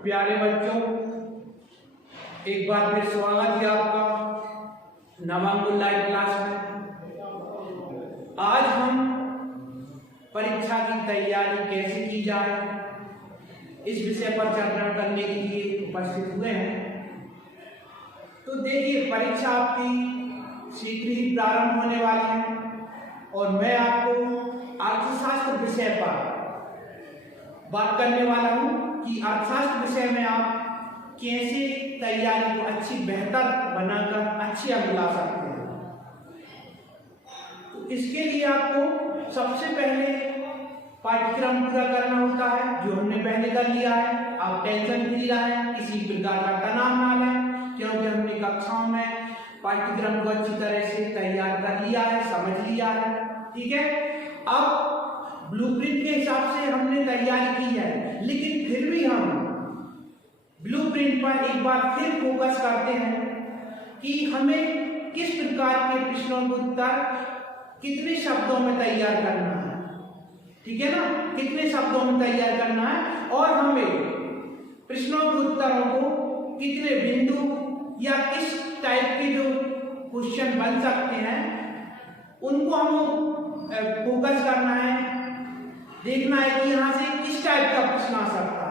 प्यारे बच्चों, एक बार फिर स्वागत है आपका नवांकुर लाइव क्लास में। आज हम परीक्षा की तैयारी कैसे की जाए इस विषय पर चर्चा करने के लिए उपस्थित हुए हैं। तो देखिए, परीक्षा आपकी शीघ्र ही प्रारंभ होने वाली है और मैं आपको अर्थशास्त्र विषय पर बात करने वाला हूं कि अर्थशास्त्र विषय में आप कैसे तैयारी को अच्छी बेहतर बनाकर अच्छे अंक ला सकते हैं। तो इसके लिए आपको सबसे पहले पाठ्यक्रम पूरा करना होता है, जो हमने पहले कर लिया है। आप टेंशन फ्री रहें, किसी प्रकार का तनाव ना लें, क्योंकि हमने कक्षाओं में पाठ्यक्रम को अच्छी तरह से तैयार कर लिया है, समझ लिया है। ठीक है, अब ब्लूप्रिंट के हिसाब से हमने तैयारी की है, लेकिन फिर भी हम ब्लूप्रिंट पर एक बार फिर फोकस करते हैं कि हमें किस प्रकार के प्रश्नों के उत्तर कितने शब्दों में तैयार करना है। ठीक है ना, कितने शब्दों में तैयार करना है और हमें प्रश्नों के उत्तरों को कितने बिंदु या किस टाइप के जो क्वेश्चन बन सकते हैं उनको हम फोकस करना है, देखना है कि यहाँ से किस टाइप का प्रश्न आ सकता है।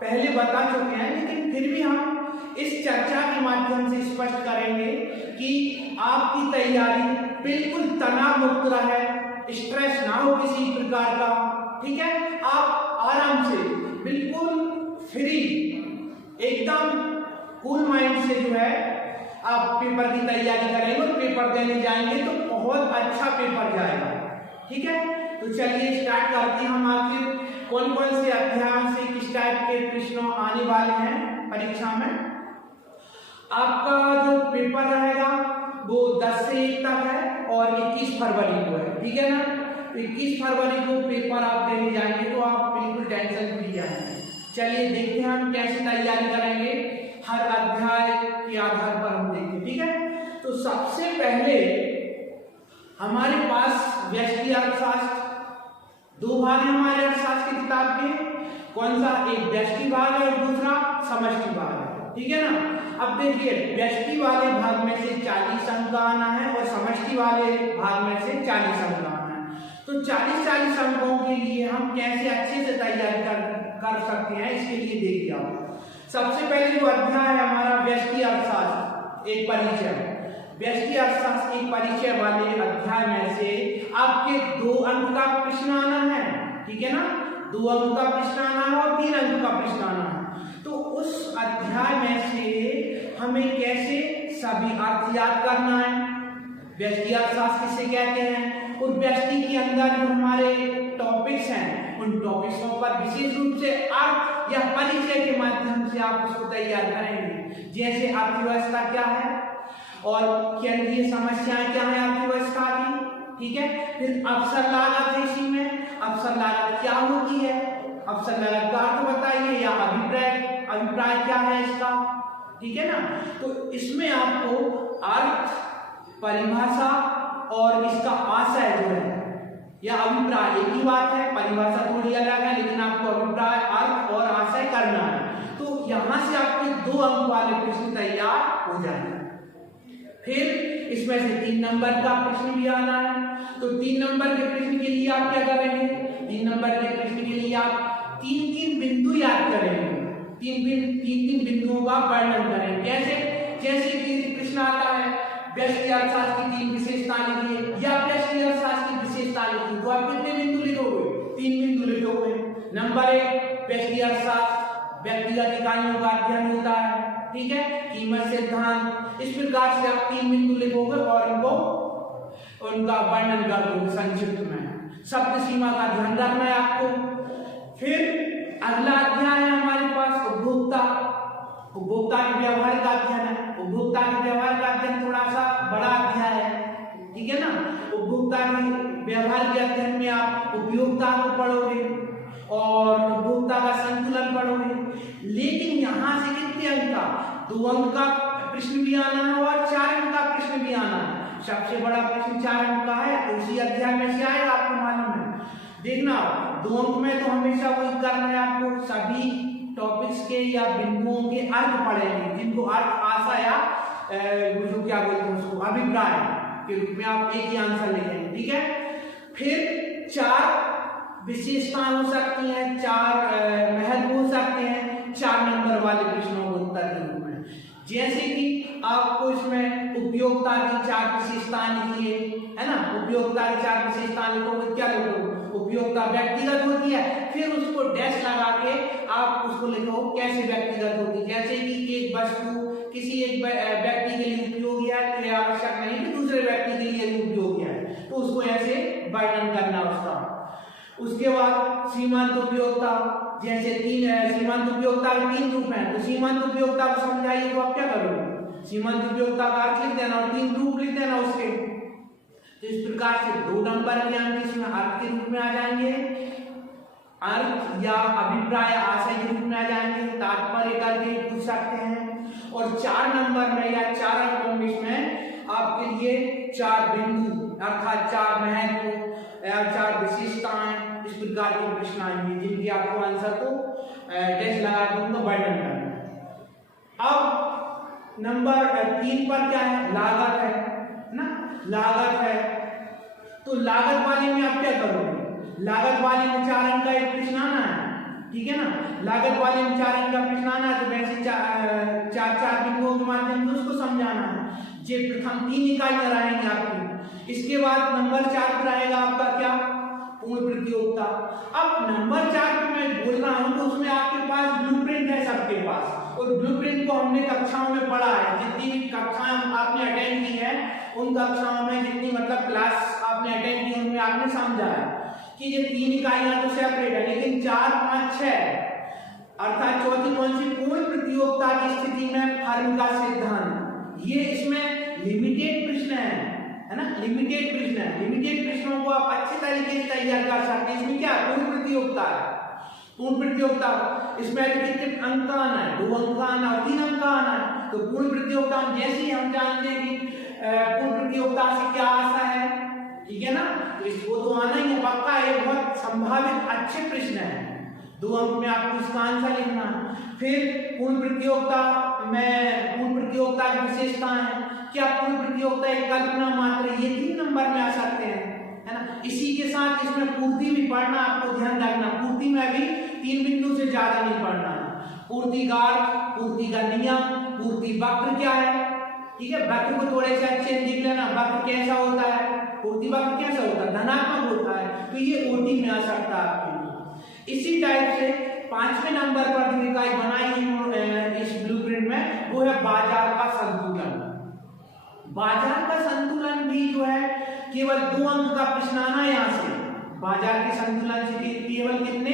पहले बता चुके हैं, लेकिन फिर भी हम इस चर्चा के माध्यम से स्पष्ट करेंगे कि आपकी तैयारी बिल्कुल तनाव मुक्त रहे, स्ट्रेस ना हो किसी प्रकार का। ठीक है, आप आराम से बिल्कुल फ्री, एकदम कूल माइंड से जो है आप पेपर की तैयारी करेंगे और पेपर देने जाएंगे तो बहुत अच्छा पेपर जाएगा। ठीक है, तो चलिए स्टार्ट करते हैं। हम आखिर कौन कौन से अध्याय से किस टाइप के प्रश्न आने वाले हैं परीक्षा में। आपका जो पेपर रहेगा वो 10 से 1 तक है और 21 फरवरी को है। ठीक है ना, 21 फरवरी को पेपर आप देने जाएंगे तो आप बिल्कुल टेंशन फ्री रहेंगे। चलिए देखते हैं हम कैसे तैयारी करेंगे, हर अध्याय के आधार पर हम देखेंगे। ठीक है, तो सबसे पहले हमारे पास व्यष्टि अर्थशास्त्र, 2 भाग है हमारे अर्थशास्त्र की किताब के। कौन सा? एक व्यष्टि भाग है और दूसरा समष्टि भाग है। ठीक है ना, अब देखिए, व्यष्टि वाले भाग में से 40 अंक आना है और समष्टि वाले भाग में से 40 अंक आना है। तो 40-40 अंकों के लिए हम कैसे अच्छे से तैयारी कर सकते हैं, इसके लिए देखिए आप सबसे पहले जो अध्याय है हमारा व्यष्टि अर्थशास्त्र, एक परिचय। व्यष्टि अर्थशास्त्र के परिचय वाले अध्याय में से आपके 2 अंक का प्रश्न आना है। ठीक है ना, 2 अंक का प्रश्न आना है और 3 अंक का प्रश्न आना है। तो उस अध्याय में से हमें कैसे सभी अर्थ याद करना है, व्यष्टि अर्थशास्त्र किसे कहते हैं, और व्यष्टि के अंदर जो हमारे टॉपिक्स हैं उन टॉपिक्सों पर विशेष रूप से अर्थ या परिचय के माध्यम से आप उसको तैयार करेंगे। जैसे अर्थव्यवस्था क्या है और केंद्रीय समस्याएं क्या है अर्थव्यवस्था की। ठीक है, फिर अवसर लागत है, इसी में अवसर लागत क्या होती है, अवसर लागत का अर्थ बताइए या अभिप्राय क्या है इसका। ठीक है ना, तो इसमें आपको अर्थ, परिभाषा और इसका आशय जो है या अभिप्राय, एक ही बात है, परिभाषा थोड़ी अलग है, लेकिन आपको अभिप्राय, अर्थ और आशय करना है। तो यहां से आपके 2 अंक वाले प्रश्न तैयार हो जाएंगे। फिर इसमें से 3 नंबर का प्रश्न भी आना है। तो 3 नंबर के प्रश्न के लिए आप क्या करेंगे, 3 नंबर के प्रश्न के लिए आप 3-3 बिंदु याद करेंगे, 3 बिंदुओं का वर्णन करें। जैसे कि प्रश्न आता है व्यष्टि अर्थशास्त्र की 3 विशेषताएं लिखिए या व्यष्टि अर्थशास्त्र की विशेषताएं लिखिए, तो आप कितने बिंदु लिखोगे? 3 बिंदु लिखोगे। नंबर 1, व्यष्टि अर्थशास्त्र व्यक्तिगत इकाइयों का अध्ययन होता है। ठीक है, कीमत सिद्धांत, इस प्रकार से आप 3 बिंदु लिखोगे और उनका वर्णन कर दोगे संक्षिप्त में। शब्द सीमा का ध्यान रखना है आपको। फिर अगला अध्याय है हमारे पास उपभोक्ता के व्यवहार का अध्ययन है। उपभोक्ता के व्यवहार का अध्ययन थोड़ा सा बड़ा अध्याय है। ठीक है ना, उपभोक्ता के व्यवहार के अध्ययन में आप उपयोगिता को पढ़ोगे और उपभोक्ता का संतुलन पढ़ोगे। लेकिन यहाँ से कितने अंक का? 2 अंक का प्रश्न भी आना है और 4 अंक का प्रश्न भी आना है। सबसे बड़ा प्रश्न 4 अंक का है, तो उसी अध्याय में से आएगा, आपको मालूम है। देखना, 2 अंक में तो हमेशा वही करना है आपको, सभी टॉपिक्स किसके या बिंदुओं के अर्थ पढ़ेंगे, जिनको अर्थ आशा या जो क्या बोलते हैं उसको अभिप्राय के रूप में आप एक ही आंसर लिखेंगे, ठीक है। फिर 4 विशेषताएं हो सकती हैं, 4 महत्व हो सकते हैं 4 नंबर वाले प्रश्नों को उत्तर के रूप में। जैसे कि आपको इसमें उपयोगिता की 4 विशेषताएं लिखिए, है ना। उपयोगिता की 4 विशेषताएं लिखोगे क्या लिखोगे, उपयोगिता व्यक्तिगत होती है, फिर उसको डैश लगा के आप उसको लिखो कैसे व्यक्तिगत होती है। जैसे कि एक वस्तु किसी एक व्यक्ति के लिए उपयोगी है तो यह आवश्यक नहीं कि दूसरे व्यक्ति के लिए उपयोगी है, तो उसको ऐसे वर्णन करना उसका। उसके बाद सीमांत उपयोगिता, जैसे सीमांत उपयोगिता के 3 रूप हैं, तो सीमांत उपयोगिता को समझाइए तो आप क्या करोगे, सीमांत उपयोगिता का अर्थ लिख देना और 3 रूप लिख देना उसके। तो इस प्रकार से 2 नंबर के अंक इसमें अर्थ के रूप में आ जाएंगे, अर्थ या अभिप्राय आशय के रूप में आ जाएंगे, तात्पर्य करके पूछ सकते हैं। और 4 नंबर में या 4 अंकों में इसमें आपके लिए 4 बिंदु अर्थात 4 महत्व या 4 विशेषताएं इस प्रकार के प्रश्न आएंगे, जिनकी आपको आंसर को डैश लगा के उनको वर्णन करना है। अब नंबर 3 पर क्या है, लागत है ना, लागत है। तो लागत वाले में आप क्या करोगे, लागत वाले में 4 अंक का एक प्रश्न आना है, ठीक है ना। लागत वाले में 4 अंक का प्रश्न आना है, तो वैसे 4 बिंदुओं के माध्यम से उसको समझाना है। ये प्रथम 3 इकाइयां रहेंगी आपकी। इसके बाद नंबर 4 पर रहेगा आपका क्या, पूर्ण प्रतियोगिता। अब नंबर 4 पे मैं बोल रहा हूं तो उसमें आपके पास ब्लूप्रिंट है सबके पास, और ब्लूप्रिंट को हमने कक्षाओं में पढ़ा है। जितनी भी कक्षाएं आपने अटेंड की है उन कक्षाओं में, जितनी मतलब क्लास आपने अटेंड की उनमें आपने समझा है कि ये 3 इकाइयां तो सेपरेट है, लेकिन 4, 5, 6 अर्थात चौथी कौन सी, पूर्ण प्रतियोगिता की स्थिति में फर्म का सिद्धांत। ये इसमें लिमिटेड प्रश्न है ना, लिमिटेड प्रश्न है। लिमिटेड प्रश्नों को आप अच्छे तरीके से तैयार कर सकते हैं। इसमें क्या पूर्ण प्रतियोगिता है, पूर्ण प्रतियोगिता इसमें कितने अंक आना है, 2 अंक आना और 3 अंक आना है। तो पूर्ण प्रतियोगिता जैसे ही हम जानते हैं कि पूर्ण प्रतियोगिता से क्या आशा है, ठीक है ना, तो इसको तो आना ही है पक्का है, बहुत संभावित अच्छे प्रश्न है। 2 अंक में आपको इसका आंसर लिखना। फिर पूर्ण प्रतियोगिता में पूर्ण प्रतियोगिता की विशेषताएं, क्या पूर्ण प्रतियोगिता एक कल्पना मात्र, ये 3 नंबर में आ सकते हैं, है ना। इसी के साथ इसमें पूर्ति भी पढ़ना, आपको ध्यान रखना, पूर्ति में भी 3 बिंदु से ज्यादा नहीं पढ़ना है। पूर्तिगार, पूर्ति का नियम, पूर्ति वक्र क्या है, ठीक है। वक्र को थोड़े से अच्छे लिख लेना, वक्र कैसा होता है, पूर्ति वक्र कैसा होता है, धनात्मक होता है, तो ये ओटी में आ सकता है आपके। इसी टाइप से 5वें नंबर पर जो इकाई बनाई है इस ब्लूप्रिंट में, वो है बाजार का संतुलन। बाजार का संतुलन भी जो है केवल 2 अंक का प्रश्न आना है। यहाँ से बाजार के संतुलन से केवल कितने,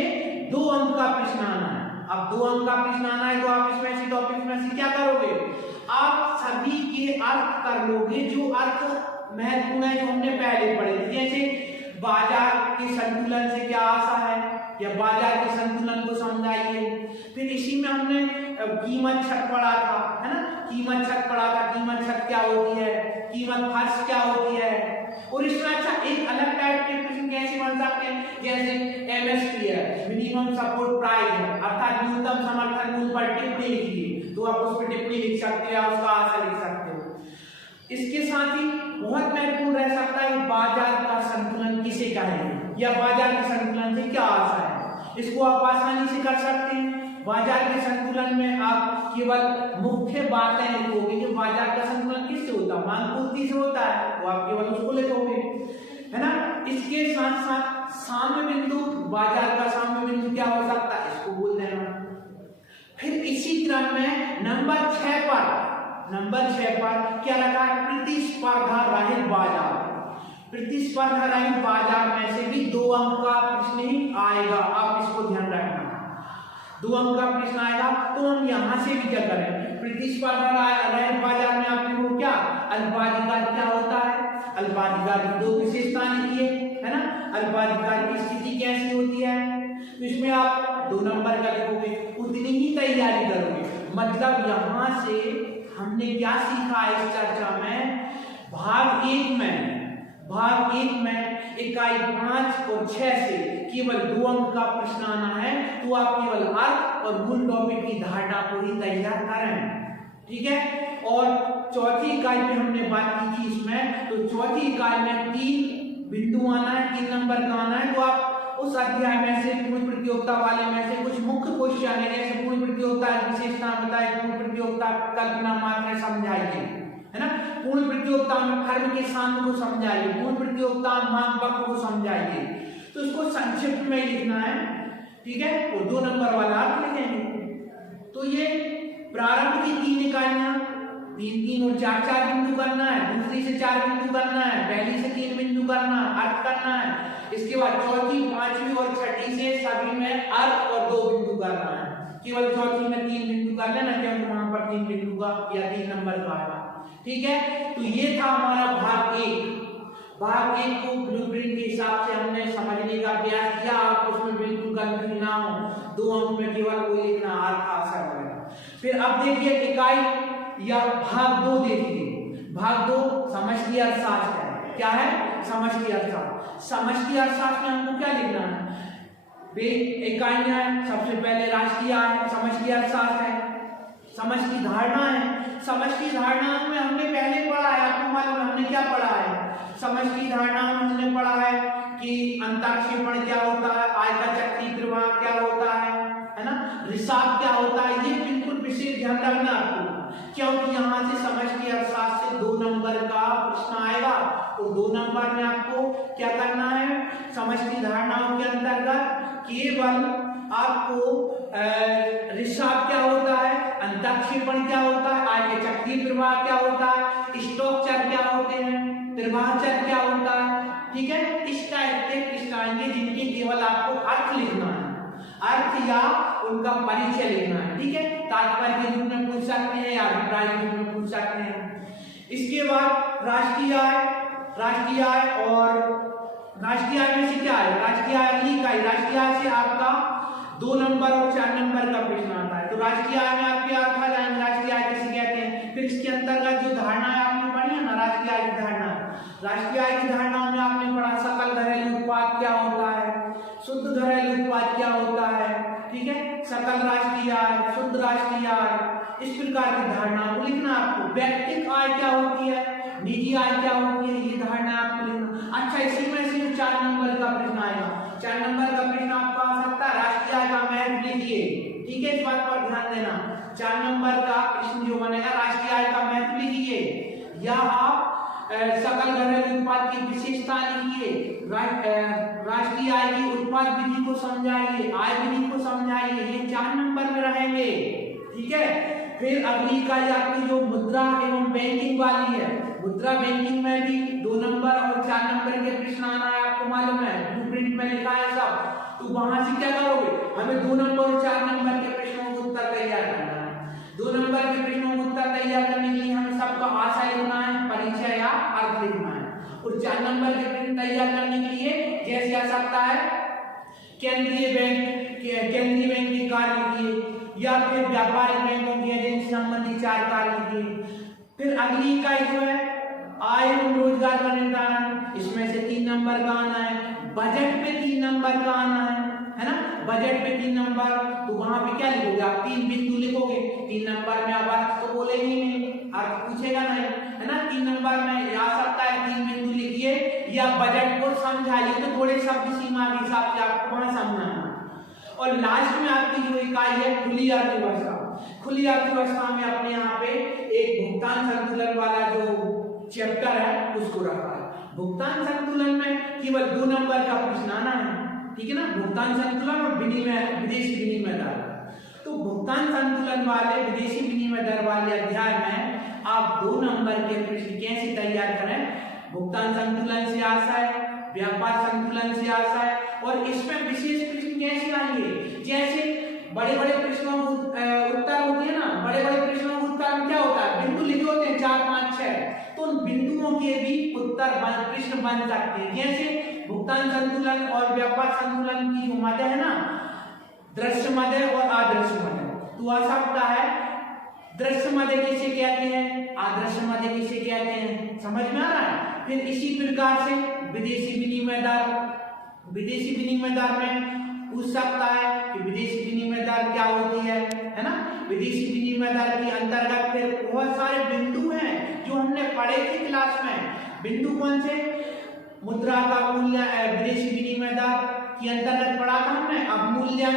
2 अंक का प्रश्न आना है। अब 2 अंक का प्रश्न आना है तो आप इसमें से टॉपिक में से क्या करोगे, आप सभी के अर्थ कर लोगे जो अर्थ महत्वपूर्ण है, जो हमने पहले पढ़े थे। जैसे बाजार के संतुलन से क्या आशा है, या बाजार के संतुलन को समझाइए। फिर इसी में हमने कीमत छत पढ़ा था, है ना, कीमत छत पढ़ा था, कीमत छत क्या होती है, कीमत फर्श क्या होती है। और इसमें अच्छा एक अलग टाइप के प्रश्न कैसे बन सकते हैं, जैसे एमएसपी है, मिनिमम सपोर्ट प्राइस है, अर्थात न्यूनतम समर्थन मूल्य पर टिप्पणी लिखिए, तो आप उस पर टिप्पणी लिख सकते हो, उसका आंसर लिख सकते हो। इसके साथ ही बहुत महत्वपूर्ण रह सकता है बाजार का संतुलन किसे कहेंगे, या बाजार के संतुलन से क्या आशा है। इसको आप आसानी से कर सकते हैं। बाजार के संतुलन में आप केवल मुख्य बातें लिखोगे कि बाजार का संतुलन किससे होता है, मांग पूर्ति से होता है, तो आप केवल उसको लिखोगे, है ना। इसके साथ साथ साम्य बिंदु, बाजार का साम्य बिंदु क्या हो सकता है, इसको बोल देना। फिर इसी क्रम में नंबर 6 पर क्या लगा है, प्रतिस्पर्धा रहित बाजार। प्रतिस्पर्धा रहित बाजार में से भी 2 अंक का प्रश्न ही आएगा, आप इसको ध्यान रखना। 2 अंक का प्रश्न आएगा तो हम यहां से भी क्या करें, प्रतिस्पर्धा रहित बाजार में आप देखो क्या अल्पाधिकार क्या होता है, अल्पाधिकार की 2 विशेषताएं लिखिए, है ना। अल्पाधिकार की स्थिति कैसी होती है, तो इसमें आप 2 नंबर का लिखोगे, उतनी ही तैयारी करोगे। मतलब यहां से हमने क्या सीखा इस चर्चा में, भाग 1 में भाग 1 में इकाई 5 और 6 से केवल 2 अंक का प्रश्न आना है, तो आप केवल अर्थ और मूल टॉपिक की धारणा को ही तैयार करें, ठीक है। और चौथी इकाई में हमने बात की थी इसमें, तो चौथी इकाई में 3 बिंदु आना है, 3 नंबर का आना है। तो आप उस अध्याय में से पूर्ण प्रतियोगिता वाले में से कुछ मुख्य क्वेश्चन है, जैसे पूर्ण प्रतियोगिता विशेषता बताए, पूर्ण प्रतियोगिता कल्पना मात्र समझाइए, है ना। पूर्ण प्रतियोगिता में फर्म के सामने को समझाइए, पूर्ण प्रतियोगिता मांग वक्र को समझाइए। तो इसको संक्षिप्त में लिखना है, ठीक है, और 2 नंबर वाला आप लिखेंगे। तो ये प्रारंभ की 3 इकाइयां, 3 और 4 बिंदु करना है, दूसरी से 4 बिंदु करना है, पहली से 3 बिंदु करना, अर्थ करना है। इसके बाद चौथी, 5वीं और 6ठी से सभी में अर्थ और 2 बिंदु करना है। केवल चौथी में 3 बिंदु कर लेना, क्योंकि वहां पर 3 बिंदु का या 3 नंबर का आएगा, ठीक है। तो ये था हमारा भाग 1। भाग 1 को ब्लूप्रिंट के हिसाब से हमने समझने का प्रयास किया। आप उसमें बिल्कुल गलती ना हो, 2 अंक में केवल कोई लिखना, अर्थ आशा वगैरह। फिर अब देखिए इकाई या भाग 2 देखिए। भाग 2 समष्टि अर्थशास्त्र है। क्या है? समष्टि अर्थशास्त्र। समष्टि अर्थशास्त्र में हमको क्या लिखना है? वे इकाइयां, सबसे पहले राष्ट्रीय आय, समष्टि अर्थशास्त्र है। समष्टि धारणा है। समष्टि धारणा में हमने पहले पढ़ा है, आपको मालूम है हमने क्या पढ़ा है? समष्टि धारणा में हमने पढ़ा है कि अंतःक्षेपण क्या होता है, आय का चक्रीय प्रवाह क्या होता है ना, रिसाव क्या होता है। ये बिल्कुल विशेष ध्यान रखना आपको, क्योंकि यहाँ से समष्टि अर्थशास्त्र से 2 नंबर का प्रश्न आएगा। तो 2 नंबर में आपको क्या करना है? समष्टि धारणाओं के अंतर्गत केवल आपको रिसाव क्या होता है, अंतःक्षेपण क्या होता है, आय के चक्रीय प्रवाह क्या होता है, स्टॉक चर क्या होते हैं, प्रवाह चर क्या होता है, ठीक है। इस टाइप के प्रश्न आएंगे जिनके केवल आपको अर्थ लिखना है, अर्थ या उनका परिचय लिखना है, ठीक है। तात्पर्य के रूप में पूछ सकते हैं या अभिप्राय के रूप में पूछ सकते हैं। इसके बाद राष्ट्रीय आय। राष्ट्रीय आय और राष्ट्रीय आय में से क्या है? राष्ट्रीय आय अगली इकाई। राष्ट्रीय आय से आपका 2 नंबर और 4 नंबर का प्रश्न आता है। तो राष्ट्रीय आय में आपके अर्थ आ जाएंगे, राष्ट्रीय आय किसे कहते हैं। फिर इसके अंतर्गत जो धारणा है आपने पढ़ी है ना, राष्ट्रीय आय की धारणा। राष्ट्रीय आय की धारणा में आपने पढ़ा सकल घरेलू उत्पाद क्या होता है, शुद्ध घरेलू उत्पाद क्या होता है, ठीक है। सकल राष्ट्रीय आय, शुद्ध राष्ट्रीय आय, इस प्रकार की धारणा को लिखना आपको। व्यक्तिगत आय क्या होती है, निजी आय क्या होती है, ये धारणा आपको लिखना। अच्छा, इसी में से 4 नंबर का प्रश्न आएगा। 4 नंबर का प्रश्न आपको आ सकता है, राष्ट्रीय आय का महत्व लिखिए, ठीक है, इस बात पर ध्यान देना। 4 नंबर का प्रश्न जो बनेगा, राष्ट्रीय आय का महत्व लिखिए, या आप सकल घरेलू उत्पाद की विशेषता लिखिए, राष्ट्रीय आय की उत्पाद विधि को समझाइए, आय विधि को समझाइए, ये 4 नंबर में रहेंगे, ठीक है। फिर अगली इकाई आपकी जो मुद्रा एवं बैंकिंग वाली है, मुद्रा बैंकिंग में भी 2 नंबर और 4 नंबर के प्रश्न आना है, आपको मालूम है, ब्लूप्रिंट में लिखा है सब। तो वहां से क्या करोगे, हमें 2 नंबर और 4 नंबर के प्रश्नों का उत्तर तैयार करना है। 2 नंबर के प्रश्नों का उत्तर तैयार करने के लिए हमें सबका आशय लिखना है, परिचय या अर्थ लिखना है। और 4 नंबर के प्रश्न तैयार करने के लिए जैसे आ सकता है केंद्रीय बैंक के कार्य लिखिए, या फिर व्यापारिक बैंकों की एजेंसी संबंधी 4 कार्य लिखिए। फिर अगली इकाई जो है आय एवं रोजगार का निर्धारण, इसमें से 3 नंबर का आना है। बजट पे 3 नंबर का आना है ना, बजट पे 3 नंबर। तो वहां पे क्या लिखोगे आप? 3 बिंदु लिखोगे। 3 नंबर में आप अर्थ तो बोलेंगे नहीं, अर्थ पूछेगा नहीं, है ना। 3 नंबर में आ सकता है 3 बिंदु लिखिए या बजट को समझाइए, तो थोड़े शब्द सीमा के हिसाब से आपको वहां समझाना। और लास्ट में आपकी जो इकाई है खुली अर्थव्यवस्था। खुली अर्थव्यवस्था में अपने यहाँ पे एक भुगतान संतुलन वाला जो चैप्टर है उसको रखा है। भुगतान संतुलन में केवल 2 नंबर का प्रश्न आना है, ठीक है ना। भुगतान संतुलन और विदेशी विनिमय दर। तो भुगतान संतुलन वाले विदेशी विनिमय दर वाले अध्याय में आप 2 नंबर के प्रश्न कैसे तैयार करें? भुगतान संतुलन से आशय, व्यापार संतुलन से आशय, और इसमें विशेष प्रश्न कैसे आएंगे? जैसे बड़े बड़े प्रश्नों उत्तर होते हैं ना, बड़े बड़े प्रश्नों का उत्तर में क्या होता है? बिंदु लिखे होते हैं 4, 5, 6। तो उन बिंदुओं के भी उत्तर प्रश्न बन सकते हैं। जैसे भुगतान संतुलन और व्यापार संतुलन की जो मध्य है ना, दृश्य मध्य और अदृश्य मध्य, तो आ सकता है दृश्य मध्य किसे कहते हैं, अदृश्य मध्य किसे कहते हैं, समझ में आ रहा है। फिर इसी प्रकार से विदेशी विनिमय दर में पूछ सकता है कि विदेशी विनिमय दर क्या होती है ना। विदेशी विनिमय दर के अंतर्गत फिर बहुत सारे बिंदु हैं जो हमने पढ़े थे क्लास में। बिंदु कौन से, मुद्रा का मूल्य, विदेशी विनिमय दर के अंतर्गत पढ़ा था हमने अवमूल्यन,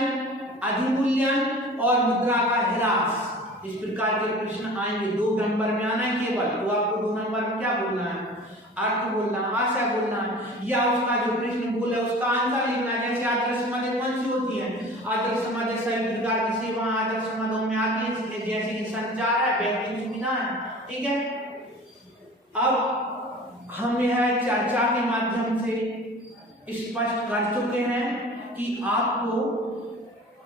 अधिमूल्यन और मुद्रा का ह्रास। इस प्रकार के प्रश्न आएंगे, 2 नंबर में आना है केवल। तो आपको 2 नंबर में क्या बोलना है, अर्थ बोलना, आशय बोलना है, या उसका जो प्रश्न बोले उसका आंसर लिखना है। जैसे आदर्श मध्य कौन सी होती है, आदर्श मध्य सभी प्रकार की सेवा आदर्श मध्यों में आती है, जैसे कि संचार है, बैंकिंग सुविधा है, ठीक है। अब हम यह चर्चा के माध्यम से स्पष्ट कर चुके हैं कि आपको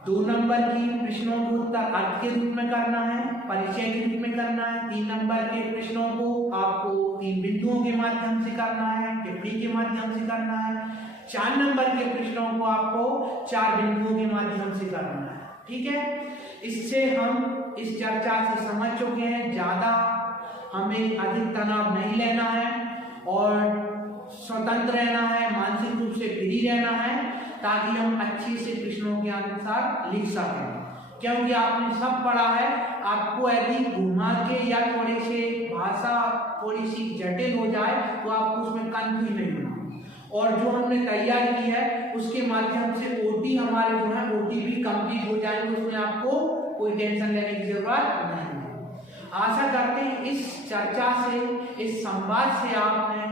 2 नंबर की प्रश्नों को उत्तर अर्थ के रूप में करना है, परिचय के रूप में करना है। 3 नंबर के प्रश्नों को आपको 3 बिंदुओं के माध्यम से करना है, टिप्पणी के माध्यम से करना है। 4 नंबर के प्रश्नों को आपको 4 बिंदुओं के माध्यम से करना है, ठीक है। इससे हम इस चर्चा से समझ चुके हैं, ज्यादा हमें अधिक तनाव नहीं लेना है और स्वतंत्र रहना है, मानसिक रूप से फ्री रहना है, ताकि हम अच्छे से प्रश्नों के अनुसार लिख सकें। क्योंकि आपने सब पढ़ा है, आपको यदि घुमा के या थोड़े से भाषा थोड़ी सी जटिल हो जाए तो आपको उसमें कंफ्यूज नहीं होना। और जो हमने तैयार की है उसके माध्यम से ओटी हमारे जो है ओटी भी कंप्लीट हो जाएंगे, उसमें आपको कोई टेंशन लेने की जरूरत नहीं है। आशा करते हैं इस चर्चा से, इस संवाद से आपने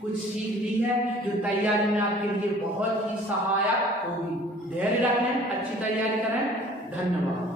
कुछ सीख ली है जो तैयारी में आपके लिए बहुत ही सहायक होगी। धैर्य रखें, अच्छी तैयारी करें। धन्यवाद।